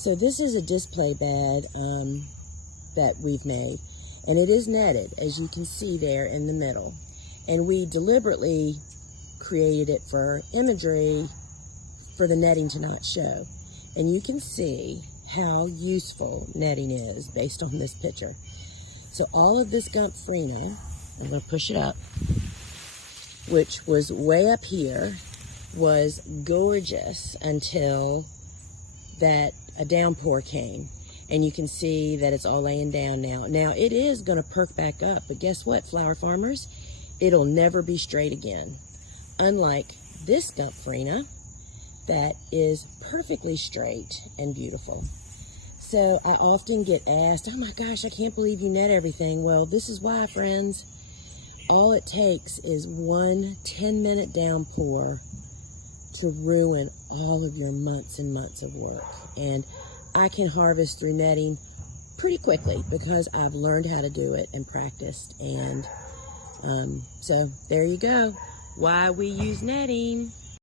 So this is a display bed that we've made, and it is netted, as you can see there in the middle. And we deliberately created it for imagery for the netting to not show. And you can see how useful netting is based on this picture. So all of this Gumphrina, I'm going to push it up, which was way up here, was gorgeous until that a downpour came. And you can see that it's all laying down now. Now it is going to perk back up, but guess what, flower farmers? It'll never be straight again. Unlike this Gumphrina that is perfectly straight and beautiful. So I often get asked, oh my gosh, I can't believe you net everything. Well, this is why, friends. All it takes is one 10-minute downpour to ruin all of your months and months of work. And I can harvest through netting pretty quickly because I've learned how to do it and practiced. And so there you go. Why we use netting.